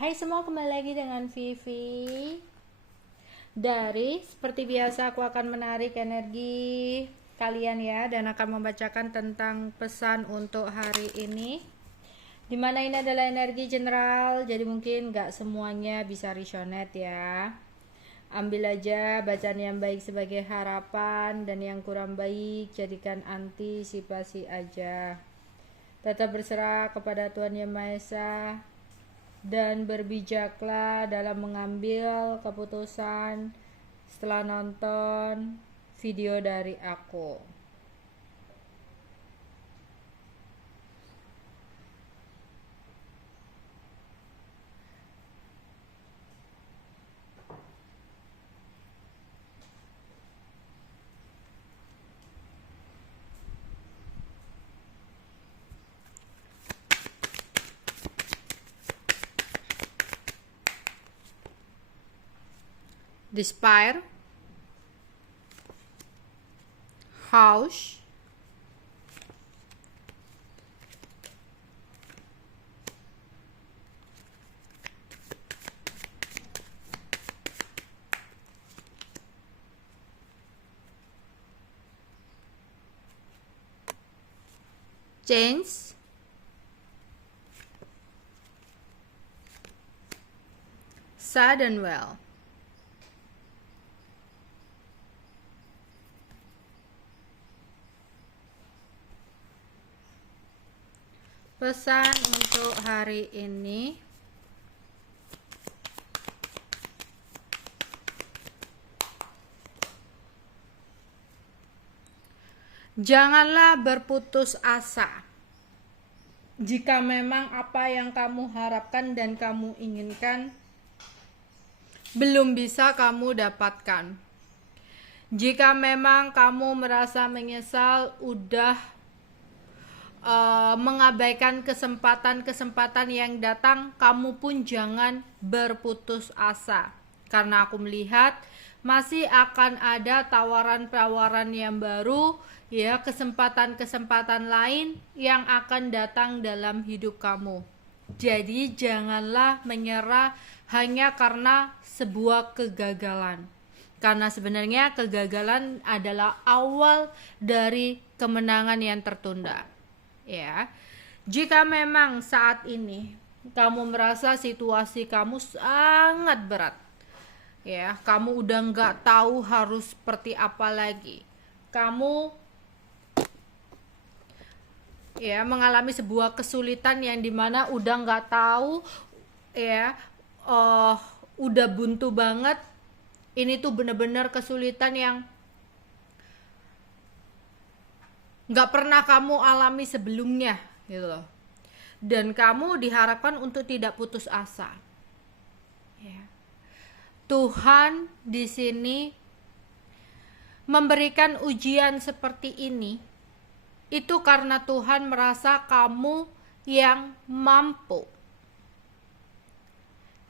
Hai semua, kembali lagi dengan Vivi. Seperti biasa aku akan menarik energi kalian ya, dan akan membacakan tentang pesan untuk hari ini. Dimana ini adalah energi general, jadi mungkin gak semuanya bisa resonate ya. Ambil aja bacaan yang baik sebagai harapan, dan yang kurang baik jadikan antisipasi aja. Tetap berserah kepada Tuhan Yang Maha Esa, dan berbijaklah dalam mengambil keputusan setelah nonton video dari aku. Despair, house, change, sad and well. Pesan untuk hari ini, janganlah berputus asa. Jika memang apa yang kamu harapkan dan kamu inginkan belum bisa kamu dapatkan. Jika memang kamu merasa menyesal, udah mengabaikan kesempatan-kesempatan yang datang, kamu pun jangan berputus asa. Karena aku melihat masih akan ada tawaran-tawaran yang baru, ya, kesempatan-kesempatan lain yang akan datang dalam hidup kamu. Jadi janganlah menyerah hanya karena sebuah kegagalan. Karena sebenarnya kegagalan adalah awal dari kemenangan yang tertunda. Ya, jika memang saat ini kamu merasa situasi kamu sangat berat, ya, kamu udah nggak tahu harus seperti apa lagi, kamu ya mengalami sebuah kesulitan yang dimana udah nggak tahu, ya, udah buntu banget. Ini tuh bener-bener kesulitan yang nggak pernah kamu alami sebelumnya gitu loh, dan kamu diharapkan untuk tidak putus asa ya. Tuhan di sini memberikan ujian seperti ini itu karena Tuhan merasa kamu yang mampu.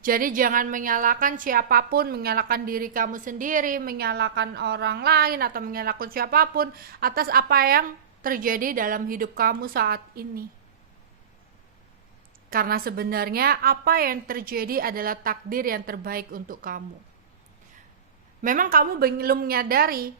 Jadi jangan menyalahkan siapapun, menyalahkan diri kamu sendiri, menyalahkan orang lain, atau menyalahkan siapapun atas apa yang terjadi dalam hidup kamu saat ini. Karena sebenarnya apa yang terjadi adalah takdir yang terbaik untuk kamu. Memang kamu belum menyadari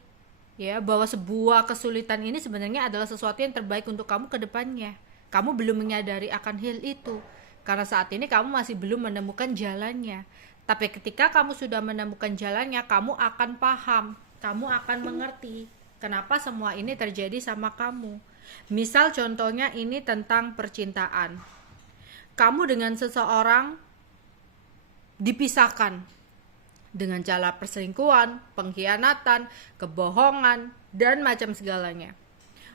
ya bahwa sebuah kesulitan ini sebenarnya adalah sesuatu yang terbaik untuk kamu ke depannya. Kamu belum menyadari akan hal itu. Karena saat ini kamu masih belum menemukan jalannya. Tapi ketika kamu sudah menemukan jalannya, kamu akan paham, kamu akan mengerti kenapa semua ini terjadi sama kamu. Misal contohnya ini tentang percintaan. Kamu dengan seseorang dipisahkan dengan cara perselingkuhan, pengkhianatan, kebohongan, dan macam segalanya.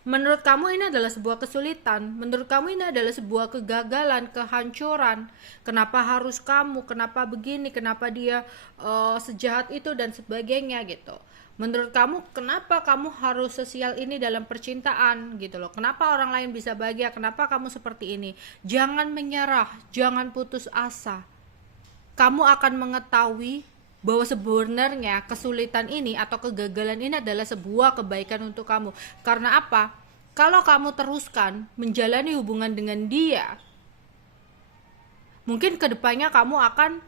Menurut kamu ini adalah sebuah kesulitan, menurut kamu ini adalah sebuah kegagalan, kehancuran. Kenapa harus kamu, kenapa begini, kenapa dia sejahat itu dan sebagainya gitu. Menurut kamu kenapa kamu harus sesial ini dalam percintaan gitu loh. Kenapa orang lain bisa bahagia, kenapa kamu seperti ini. Jangan menyerah, jangan putus asa. Kamu akan mengetahui bahwa sebenarnya kesulitan ini atau kegagalan ini adalah sebuah kebaikan untuk kamu. Karena apa? Kalau kamu teruskan menjalani hubungan dengan dia, mungkin kedepannya kamu akan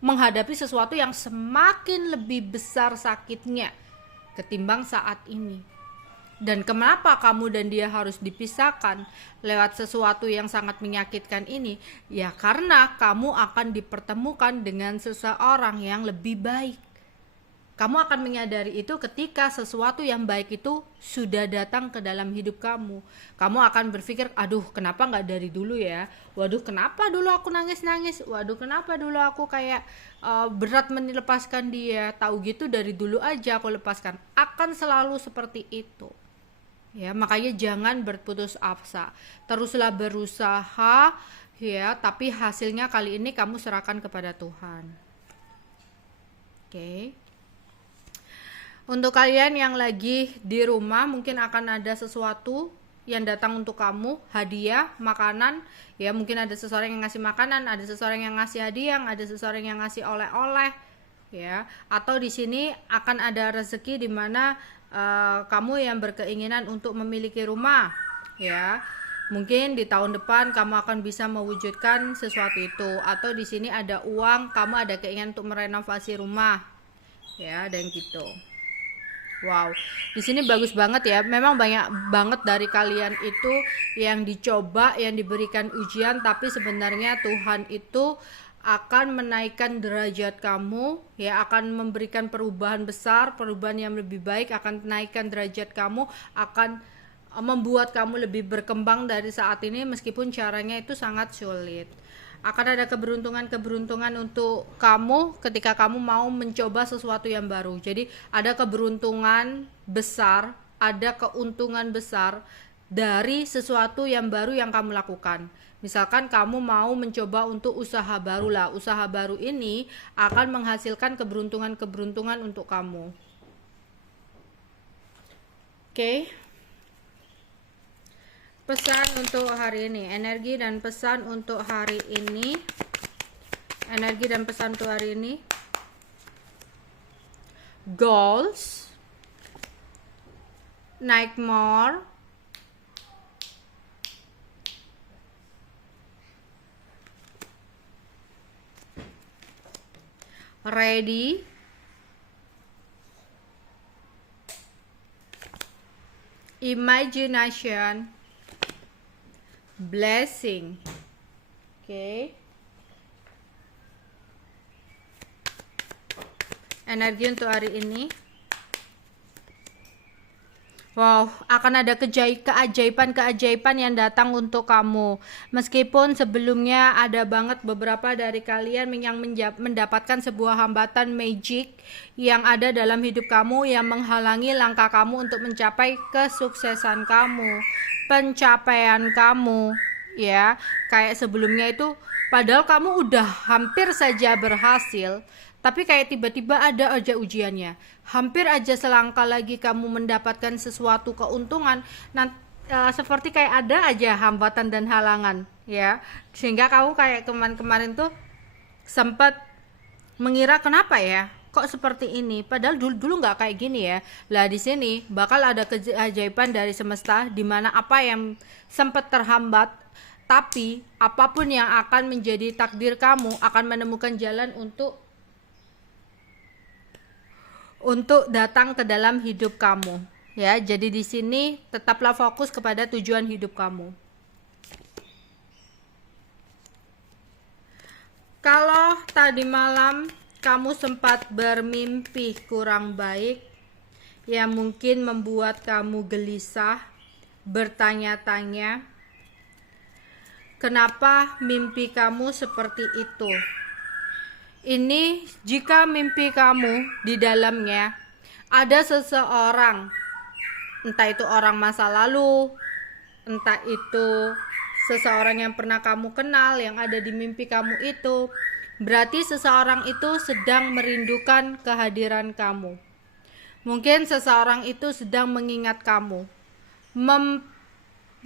menghadapi sesuatu yang semakin lebih besar sakitnya ketimbang saat ini. Dan kenapa kamu dan dia harus dipisahkan lewat sesuatu yang sangat menyakitkan ini? Ya karena kamu akan dipertemukan dengan seseorang yang lebih baik. Kamu akan menyadari itu ketika sesuatu yang baik itu sudah datang ke dalam hidup kamu. Kamu akan berpikir, aduh kenapa gak dari dulu ya? Waduh kenapa dulu aku nangis-nangis? Waduh kenapa dulu aku kayak berat melepaskan dia? Tahu gitu dari dulu aja aku lepaskan. Akan selalu seperti itu. Ya, makanya jangan berputus asa. Teruslah berusaha ya, tapi hasilnya kali ini kamu serahkan kepada Tuhan. Oke. Untuk kalian yang lagi di rumah, mungkin akan ada sesuatu yang datang untuk kamu, hadiah, makanan, ya mungkin ada seseorang yang ngasih makanan, ada seseorang yang ngasih hadiah, ada seseorang yang ngasih oleh-oleh, ya. Atau di sini akan ada rezeki di mana kamu yang berkeinginan untuk memiliki rumah, ya. Mungkin di tahun depan kamu akan bisa mewujudkan sesuatu itu. Atau di sini ada uang, kamu ada keinginan untuk merenovasi rumah, ya, dan gitu. Wow, di sini bagus banget ya. Memang banyak banget dari kalian itu yang dicoba, yang diberikan ujian, tapi sebenarnya Tuhan itu akan menaikkan derajat kamu, ya, akan memberikan perubahan besar, perubahan yang lebih baik, akan menaikkan derajat kamu, akan membuat kamu lebih berkembang dari saat ini meskipun caranya itu sangat sulit. Akan ada keberuntungan untuk kamu ketika kamu mau mencoba sesuatu yang baru. Jadi ada keberuntungan besar, ada keuntungan besar dari sesuatu yang baru yang kamu lakukan. Misalkan kamu mau mencoba untuk usaha baru lah. Usaha baru ini akan menghasilkan keberuntungan untuk kamu. Oke. Pesan untuk hari ini, energi dan pesan untuk hari ini. Energi dan pesan untuk hari ini. Goals. Naik more. Ready. Imagination. Blessing. Oke. Energi untuk hari ini. Wow, akan ada keajaiban yang datang untuk kamu. Meskipun sebelumnya ada banget beberapa dari kalian yang mendapatkan sebuah hambatan magic yang ada dalam hidup kamu yang menghalangi langkah kamu untuk mencapai kesuksesan kamu, pencapaian kamu, ya. Kayak sebelumnya itu padahal kamu udah hampir saja berhasil, tapi kayak tiba-tiba ada aja ujiannya. Hampir aja selangkah lagi kamu mendapatkan sesuatu keuntungan, seperti kayak ada aja hambatan dan halangan, ya. Sehingga kamu kayak kemarin tuh sempat mengira kenapa ya? Kok seperti ini? Padahal dulu nggak kayak gini ya. Lah di sini bakal ada keajaiban dari semesta di mana apa yang sempat terhambat, tapi apapun yang akan menjadi takdir kamu akan menemukan jalan untuk datang ke dalam hidup kamu, ya. Jadi di sini tetaplah fokus kepada tujuan hidup kamu. Kalau tadi malam kamu sempat bermimpi kurang baik yang mungkin membuat kamu gelisah, bertanya-tanya, kenapa mimpi kamu seperti itu? Ini jika mimpi kamu di dalamnya ada seseorang, entah itu orang masa lalu, entah itu seseorang yang pernah kamu kenal yang ada di mimpi kamu itu, berarti seseorang itu sedang merindukan kehadiran kamu. Mungkin seseorang itu sedang mengingat kamu,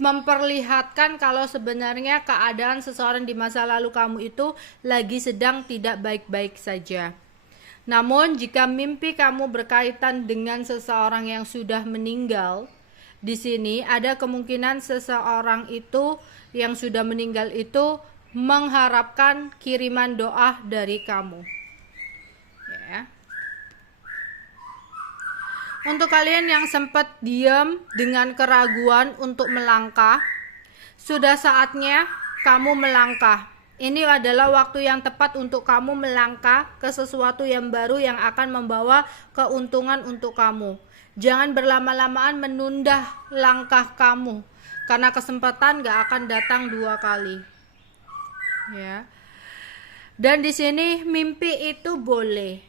memperlihatkan kalau sebenarnya keadaan seseorang di masa lalu kamu itu lagi sedang tidak baik-baik saja. Namun jika mimpi kamu berkaitan dengan seseorang yang sudah meninggal, di sini ada kemungkinan seseorang itu yang sudah meninggal itu mengharapkan kiriman doa dari kamu. Ya. Untuk kalian yang sempat diam dengan keraguan untuk melangkah, sudah saatnya kamu melangkah. Ini adalah waktu yang tepat untuk kamu melangkah ke sesuatu yang baru yang akan membawa keuntungan untuk kamu. Jangan berlama-lamaan menunda langkah kamu, karena kesempatan gak akan datang 2 kali. Ya. Dan di sini mimpi itu boleh,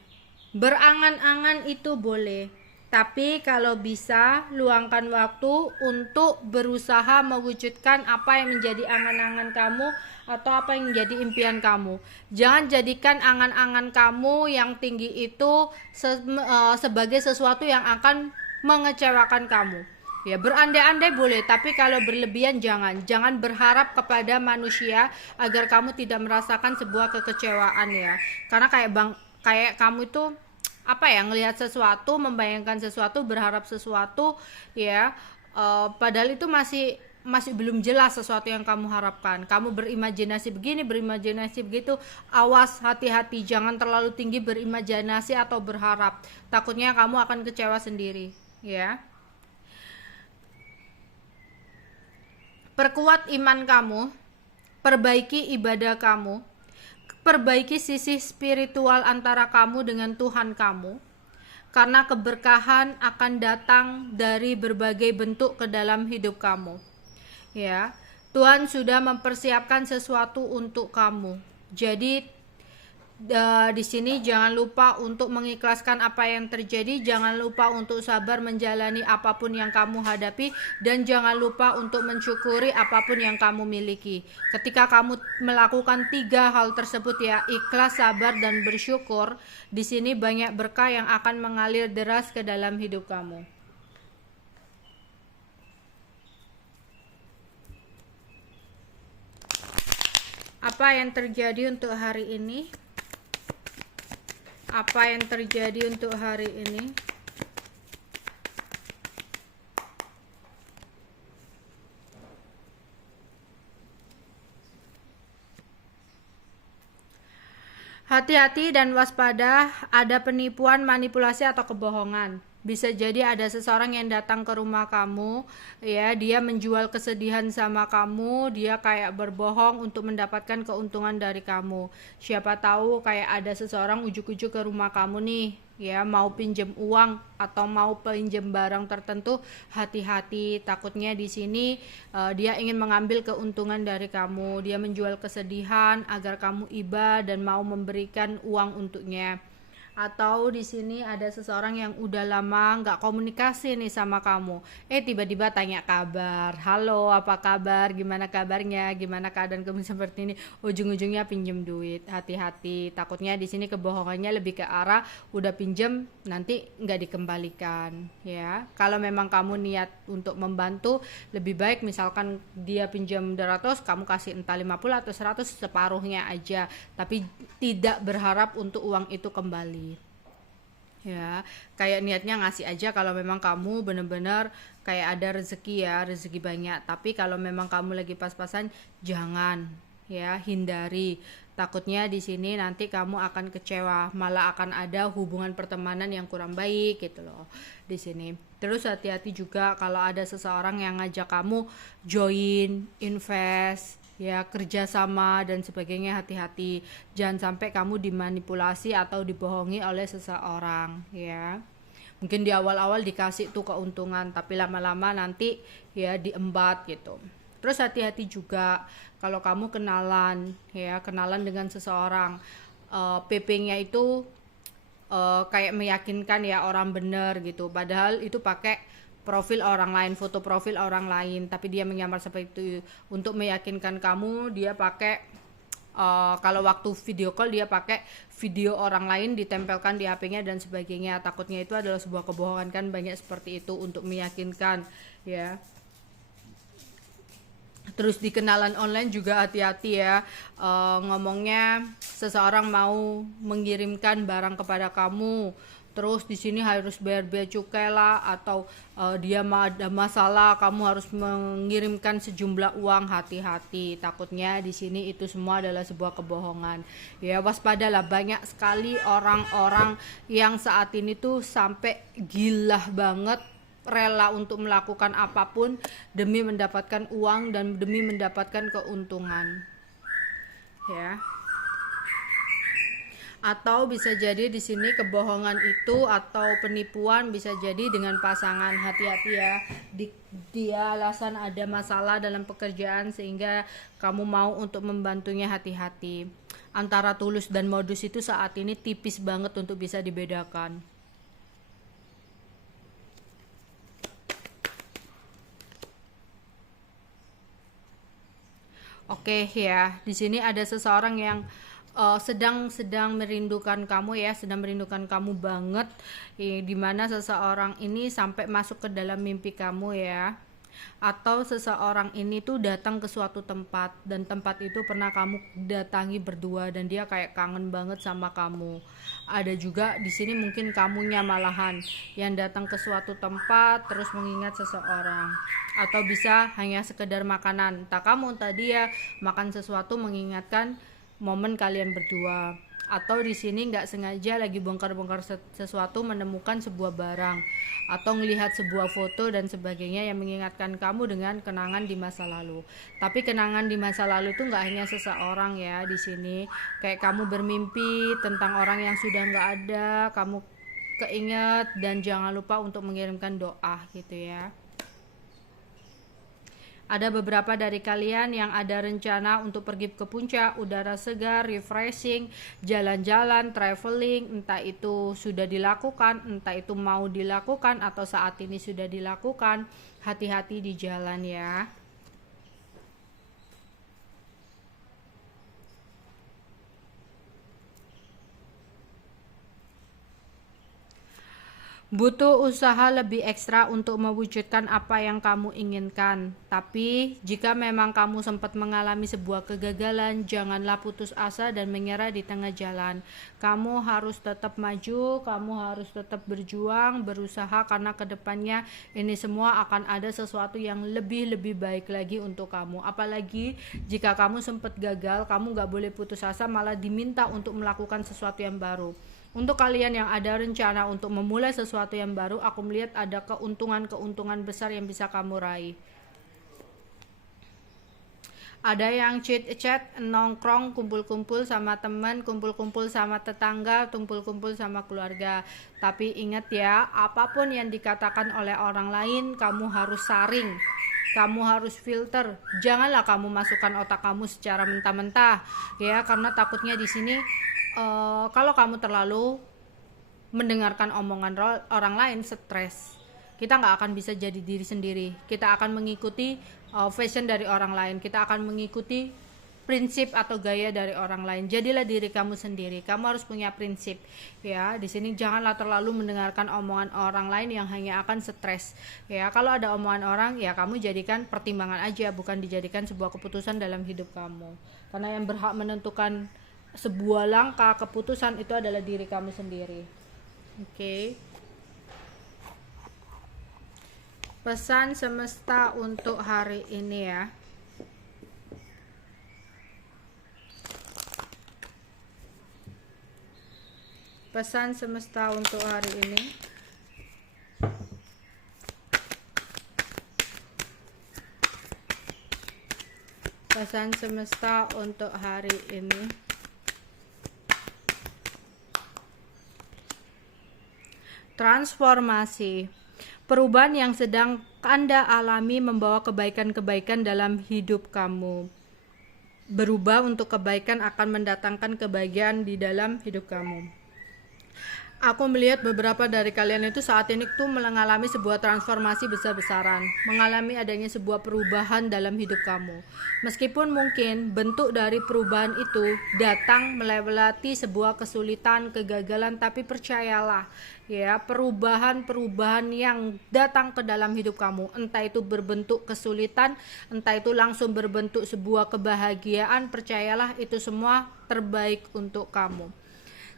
berangan-angan itu boleh. Tapi kalau bisa, luangkan waktu untuk berusaha mewujudkan apa yang menjadi angan-angan kamu atau apa yang menjadi impian kamu. Jangan jadikan angan-angan kamu yang tinggi itu sebagai sesuatu yang akan mengecewakan kamu. Ya, berandai-andai boleh, tapi kalau berlebihan jangan. Jangan berharap kepada manusia agar kamu tidak merasakan sebuah kekecewaan ya. Karena kayak kamu itu ngelihat sesuatu, membayangkan sesuatu, berharap sesuatu ya, padahal itu masih belum jelas sesuatu yang kamu harapkan. Kamu berimajinasi begini, berimajinasi begitu. Awas, hati-hati, jangan terlalu tinggi berimajinasi atau berharap, takutnya kamu akan kecewa sendiri ya. Perkuat iman kamu, perbaiki ibadah kamu, perbaiki sisi spiritual antara kamu dengan Tuhan kamu, karena keberkahan akan datang dari berbagai bentuk ke dalam hidup kamu. Ya, Tuhan sudah mempersiapkan sesuatu untuk kamu. Jadi di sini jangan lupa untuk mengikhlaskan apa yang terjadi, jangan lupa untuk sabar menjalani apapun yang kamu hadapi, dan jangan lupa untuk mensyukuri apapun yang kamu miliki. Ketika kamu melakukan 3 hal tersebut ya, ikhlas, sabar, dan bersyukur, di sini banyak berkah yang akan mengalir deras ke dalam hidup kamu. Apa yang terjadi untuk hari ini? Apa yang terjadi untuk hari ini? Hati-hati dan waspada, ada penipuan, manipulasi, atau kebohongan. Bisa jadi ada seseorang yang datang ke rumah kamu ya, dia menjual kesedihan sama kamu, dia kayak berbohong untuk mendapatkan keuntungan dari kamu. Siapa tahu kayak ada seseorang ujuk-ujuk ke rumah kamu nih ya, mau pinjam uang atau mau pinjam barang tertentu. Hati-hati, takutnya di sini dia ingin mengambil keuntungan dari kamu. Dia menjual kesedihan agar kamu iba dan mau memberikan uang untuknya. Atau di sini ada seseorang yang udah lama nggak komunikasi nih sama kamu, tiba-tiba tanya kabar, halo apa kabar, gimana kabarnya, gimana keadaan kamu seperti ini, ujung-ujungnya pinjem duit. Hati-hati, takutnya di sini kebohongannya lebih ke arah udah pinjem nanti nggak dikembalikan ya. Kalau memang kamu niat untuk membantu, lebih baik misalkan dia pinjam 200, kamu kasih entah 50 atau 100, separuhnya aja, tapi tidak berharap untuk uang itu kembali ya. Kayak niatnya ngasih aja kalau memang kamu bener-bener kayak ada rezeki ya, rezeki banyak. Tapi kalau memang kamu lagi pas-pasan, jangan ya, hindari. Takutnya di sini nanti kamu akan kecewa, malah akan ada hubungan pertemanan yang kurang baik gitu loh di sini. Terus hati-hati juga kalau ada seseorang yang ngajak kamu join, invest ya, kerjasama dan sebagainya. Hati-hati, jangan sampai kamu dimanipulasi atau dibohongi oleh seseorang ya. Mungkin di awal-awal dikasih tuh keuntungan, tapi lama-lama nanti ya diembat gitu. Terus hati-hati juga kalau kamu kenalan dengan seseorang, PP-nya itu kayak meyakinkan ya, orang bener gitu, padahal itu pakai profil orang lain, foto profil orang lain, tapi dia menyamar seperti itu untuk meyakinkan kamu. Dia pakai kalau waktu video call dia pakai video orang lain ditempelkan di HP-nya dan sebagainya. Takutnya itu adalah sebuah kebohongan, kan banyak seperti itu untuk meyakinkan ya. Terus di kenalan online juga hati-hati ya, ngomongnya seseorang mau mengirimkan barang kepada kamu, terus di sini harus bayar bea cukai lah, atau dia ada masalah kamu harus mengirimkan sejumlah uang. Hati-hati, takutnya di sini itu semua adalah sebuah kebohongan ya. Waspadalah, banyak sekali orang-orang yang saat ini tuh sampai gila banget, rela untuk melakukan apapun demi mendapatkan uang dan demi mendapatkan keuntungan ya. Atau bisa jadi di sini kebohongan itu atau penipuan bisa jadi dengan pasangan. Hati-hati ya, dia alasan ada masalah dalam pekerjaan sehingga kamu mau untuk membantunya. Hati-hati, antara tulus dan modus itu saat ini tipis banget untuk bisa dibedakan. Oke ya, di sini ada seseorang yang sedang merindukan kamu ya, sedang merindukan kamu banget. Dimana seseorang ini sampai masuk ke dalam mimpi kamu ya. Atau seseorang ini tuh datang ke suatu tempat dan tempat itu pernah kamu datangi berdua dan dia kayak kangen banget sama kamu. Ada juga di sini mungkin kamunya malahan yang datang ke suatu tempat terus mengingat seseorang, atau bisa hanya sekedar makanan, entah kamu entah dia makan sesuatu mengingatkan momen kalian berdua. Atau di sini nggak sengaja lagi bongkar-bongkar sesuatu menemukan sebuah barang atau melihat sebuah foto dan sebagainya yang mengingatkan kamu dengan kenangan di masa lalu. Tapi kenangan di masa lalu itu nggak hanya seseorang ya. Di sini kayak kamu bermimpi tentang orang yang sudah nggak ada, kamu keinget, dan jangan lupa untuk mengirimkan doa gitu ya. Ada beberapa dari kalian yang ada rencana untuk pergi ke puncak, udara segar, refreshing, jalan-jalan, traveling, entah itu sudah dilakukan, entah itu mau dilakukan, atau saat ini sudah dilakukan. Hati-hati di jalan ya. Butuh usaha lebih ekstra untuk mewujudkan apa yang kamu inginkan. Tapi, jika memang kamu sempat mengalami sebuah kegagalan, janganlah putus asa dan menyerah di tengah jalan. Kamu harus tetap maju, kamu harus tetap berjuang, berusaha, karena kedepannya ini semua akan ada sesuatu yang lebih baik lagi untuk kamu. Apalagi jika kamu sempat gagal, kamu gak boleh putus asa, malah diminta untuk melakukan sesuatu yang baru. Untuk kalian yang ada rencana untuk memulai sesuatu yang baru, aku melihat ada keuntungan besar yang bisa kamu raih. Ada yang chat, nongkrong, kumpul-kumpul sama teman, kumpul-kumpul sama tetangga, kumpul-kumpul sama keluarga. Tapi ingat ya, apapun yang dikatakan oleh orang lain, kamu harus saring. Kamu harus filter. Janganlah kamu masukkan otak kamu secara mentah-mentah ya, karena takutnya di sini kalau kamu terlalu mendengarkan omongan orang lain, stres. Kita nggak akan bisa jadi diri sendiri. Kita akan mengikuti fashion dari orang lain. Kita akan mengikuti prinsip atau gaya dari orang lain. Jadilah diri kamu sendiri. Kamu harus punya prinsip ya. Di sini janganlah terlalu mendengarkan omongan orang lain yang hanya akan stres ya. Kalau ada omongan orang ya, kamu jadikan pertimbangan aja, bukan dijadikan sebuah keputusan dalam hidup kamu. Karena yang berhak menentukan sebuah langkah keputusan itu adalah diri kamu sendiri. Oke. Pesan semesta untuk hari ini ya. Pesan semesta untuk hari ini. Pesan semesta untuk hari ini. Transformasi. Perubahan yang sedang Anda alami membawa kebaikan-kebaikan dalam hidup kamu. Berubah untuk kebaikan akan mendatangkan kebahagiaan di dalam hidup kamu. Aku melihat beberapa dari kalian itu saat ini tuh mengalami sebuah transformasi besar-besaran, mengalami adanya sebuah perubahan dalam hidup kamu. Meskipun mungkin bentuk dari perubahan itu datang melewati sebuah kesulitan, kegagalan, tapi percayalah ya, perubahan-perubahan yang datang ke dalam hidup kamu, entah itu berbentuk kesulitan, entah itu langsung berbentuk sebuah kebahagiaan, percayalah itu semua terbaik untuk kamu.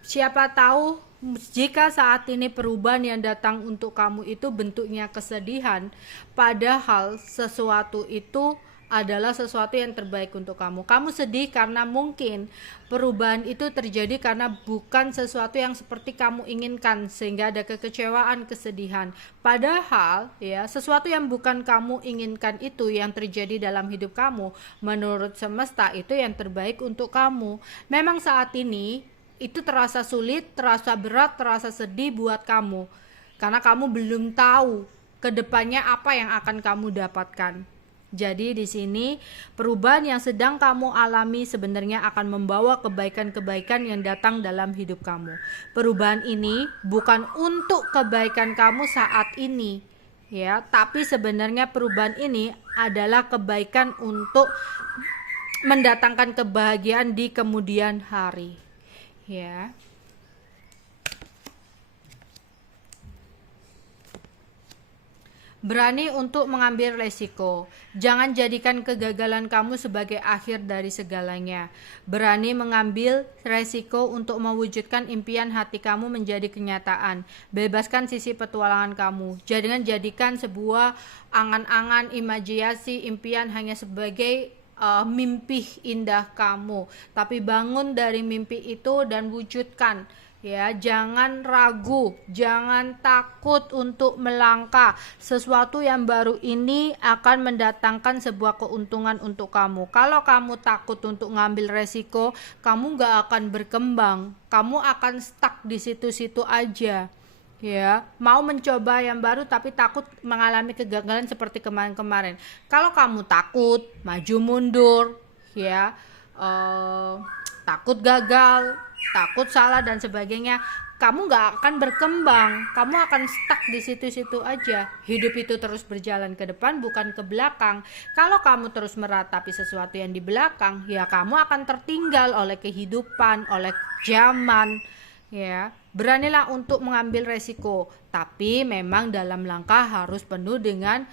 Siapa tahu jika saat ini perubahan yang datang untuk kamu itu bentuknya kesedihan, padahal sesuatu itu adalah sesuatu yang terbaik untuk kamu. Kamu sedih karena mungkin perubahan itu terjadi karena bukan sesuatu yang seperti kamu inginkan, sehingga ada kekecewaan, kesedihan. Padahal ya, sesuatu yang bukan kamu inginkan itu yang terjadi dalam hidup kamu, menurut semesta itu yang terbaik untuk kamu. Memang saat ini itu terasa sulit, terasa berat, terasa sedih buat kamu karena kamu belum tahu kedepannya apa yang akan kamu dapatkan. Jadi di sini perubahan yang sedang kamu alami sebenarnya akan membawa kebaikan-kebaikan yang datang dalam hidup kamu. Perubahan ini bukan untuk kebaikan kamu saat ini, ya, tapi sebenarnya perubahan ini adalah kebaikan untuk mendatangkan kebahagiaan di kemudian hari. Ya. Berani untuk mengambil resiko. Jangan jadikan kegagalan kamu sebagai akhir dari segalanya. Berani mengambil resiko untuk mewujudkan impian hati kamu menjadi kenyataan. Bebaskan sisi petualangan kamu. Jangan jadikan sebuah angan-angan, imajinasi, impian hanya sebagai mimpi indah kamu, tapi bangun dari mimpi itu dan wujudkan. Ya, jangan ragu, jangan takut untuk melangkah. Sesuatu yang baru ini akan mendatangkan sebuah keuntungan untuk kamu. Kalau kamu takut untuk ngambil resiko, kamu gak akan berkembang. Kamu akan stuck di situ-situ aja. Ya, mau mencoba yang baru tapi takut mengalami kegagalan seperti kemarin-kemarin. Kalau kamu takut, maju mundur, ya, takut gagal, takut salah dan sebagainya, kamu gak akan berkembang. Kamu akan stuck di situ-situ aja. Hidup itu terus berjalan ke depan, bukan ke belakang. Kalau kamu terus meratapi sesuatu yang di belakang, ya kamu akan tertinggal oleh kehidupan, oleh zaman. Ya, beranilah untuk mengambil resiko, tapi memang dalam langkah harus penuh dengan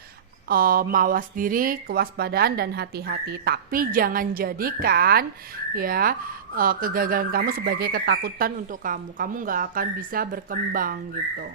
mawas diri, kewaspadaan dan hati-hati. Tapi jangan jadikan ya kegagalan kamu sebagai ketakutan untuk kamu. Kamu nggak akan bisa berkembang gitu.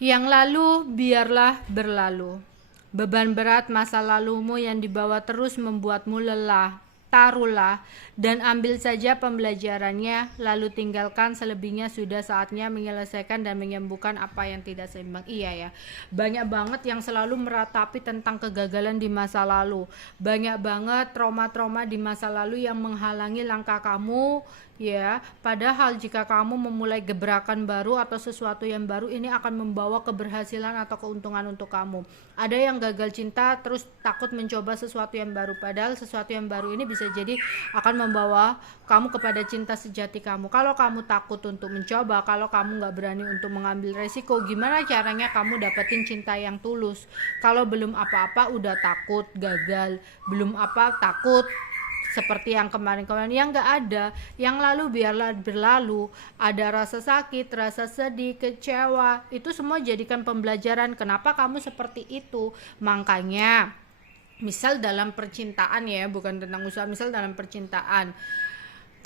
Yang lalu biarlah berlalu. Beban berat masa lalumu yang dibawa terus membuatmu lelah. Taruhlah dan ambil saja pembelajarannya, lalu tinggalkan. Selebihnya sudah saatnya menyelesaikan dan menyembuhkan apa yang tidak seimbang. Iya ya, banyak banget yang selalu meratapi tentang kegagalan di masa lalu. Banyak banget trauma-trauma di masa lalu yang menghalangi langkah kamu. Ya, padahal jika kamu memulai gebrakan baru atau sesuatu yang baru, ini akan membawa keberhasilan atau keuntungan untuk kamu. Ada yang gagal cinta terus takut mencoba sesuatu yang baru, padahal sesuatu yang baru ini bisa jadi akan membawa kamu kepada cinta sejati kamu. Kalau kamu takut untuk mencoba, kalau kamu gak berani untuk mengambil resiko, gimana caranya kamu dapetin cinta yang tulus? Kalau belum apa-apa udah takut gagal, belum apa takut seperti yang kemarin-kemarin, yang gak ada, yang lalu biarlah berlalu. Ada rasa sakit, rasa sedih, kecewa, itu semua jadikan pembelajaran kenapa kamu seperti itu. Makanya misal dalam percintaan ya, bukan tentang usaha, misal dalam percintaan,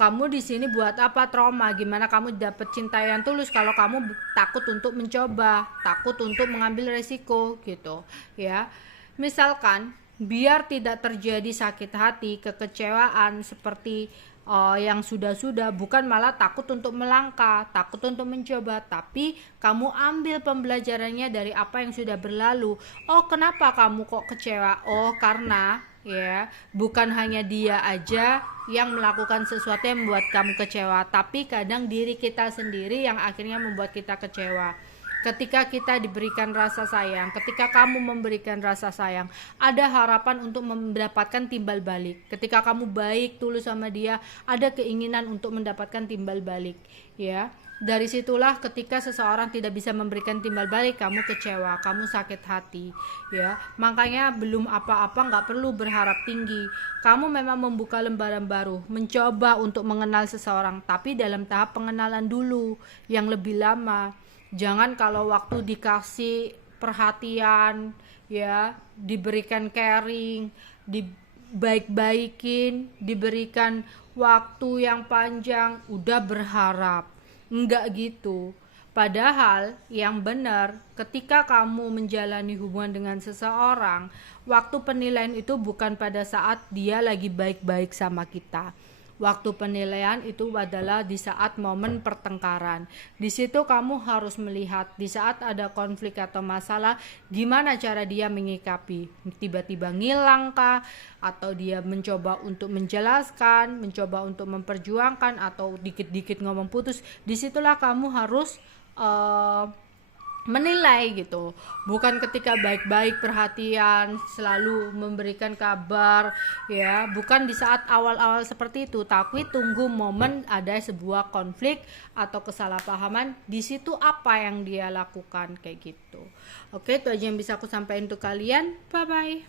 kamu di sini buat apa trauma? Gimana kamu dapet cinta yang tulus kalau kamu takut untuk mencoba, takut untuk mengambil resiko gitu ya. Misalkan biar tidak terjadi sakit hati, kekecewaan seperti yang sudah-sudah, bukan malah takut untuk melangkah, takut untuk mencoba, tapi kamu ambil pembelajarannya dari apa yang sudah berlalu. Oh, kenapa kamu kok kecewa? Oh, karena ya bukan hanya dia aja yang melakukan sesuatu yang membuat kamu kecewa, tapi kadang diri kita sendiri yang akhirnya membuat kita kecewa. Ketika kita diberikan rasa sayang, ketika kamu memberikan rasa sayang, ada harapan untuk mendapatkan timbal balik. Ketika kamu baik, tulus sama dia, ada keinginan untuk mendapatkan timbal balik. Ya, dari situlah ketika seseorang tidak bisa memberikan timbal balik, kamu kecewa, kamu sakit hati. Ya, makanya belum apa-apa nggak perlu berharap tinggi. Kamu memang membuka lembaran baru, mencoba untuk mengenal seseorang, tapi dalam tahap pengenalan dulu yang lebih lama. Jangan kalau waktu dikasih perhatian, ya, diberikan caring, dibaik-baikin, diberikan waktu yang panjang, udah berharap. Enggak gitu. Padahal yang benar, ketika kamu menjalani hubungan dengan seseorang, waktu penilaian itu bukan pada saat dia lagi baik-baik sama kita. Waktu penilaian itu adalah di saat momen pertengkaran. Di situ kamu harus melihat di saat ada konflik atau masalah, gimana cara dia menyikapi. Tiba-tiba ngilang kah? Atau dia mencoba untuk menjelaskan, mencoba untuk memperjuangkan, atau dikit-dikit ngomong putus. Disitulah kamu harus menilai gitu. Bukan ketika baik-baik, perhatian, selalu memberikan kabar, ya, bukan di saat awal-awal seperti itu, tapi tunggu momen ada sebuah konflik atau kesalahpahaman, di situ apa yang dia lakukan kayak gitu. Oke, itu aja yang bisa aku sampaikan untuk kalian. Bye bye.